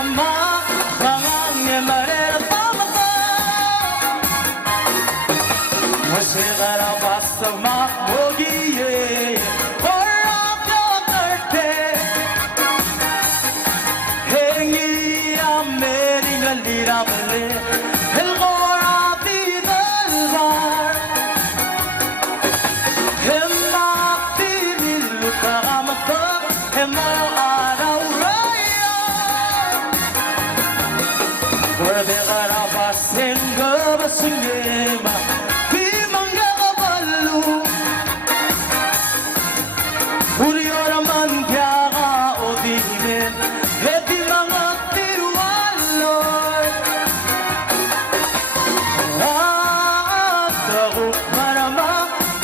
lama Mange marera tamata Moshigara basama mogiye Orapyo tarte Hengi ameri galira bale El gora bidalvar Hemma bidilu tagamata Hemma arauraya Vardegara basenga basungema Bimanga balu Uriora mandyaga odinen Heti mga tirualoy Atago marama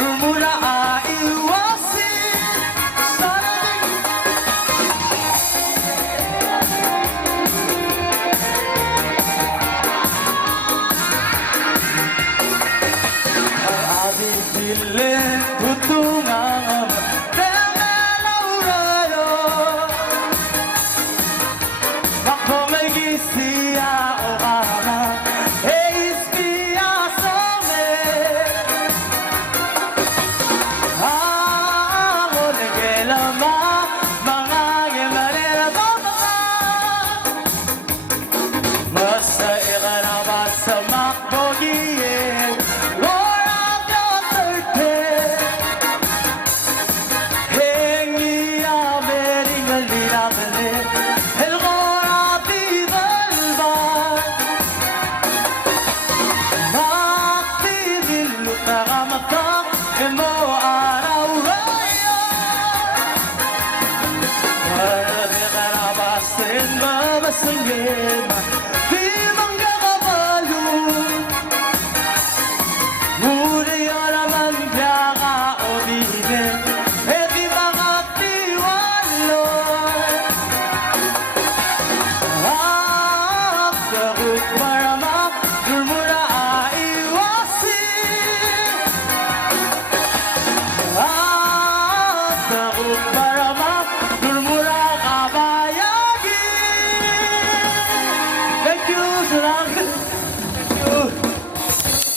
Rumula aiwasin Sarating Abing bilin tutungan Temelaurayo Ako may gisiya o kama Eispia sa me Ako nagilama Mga gemarera tama Basta ikarama sa makbogiin Wala piyoterte Hengi amering alirabele El gora bidalbar Maktidilu tagamatak Emo arauraya Para de garabasin babasingin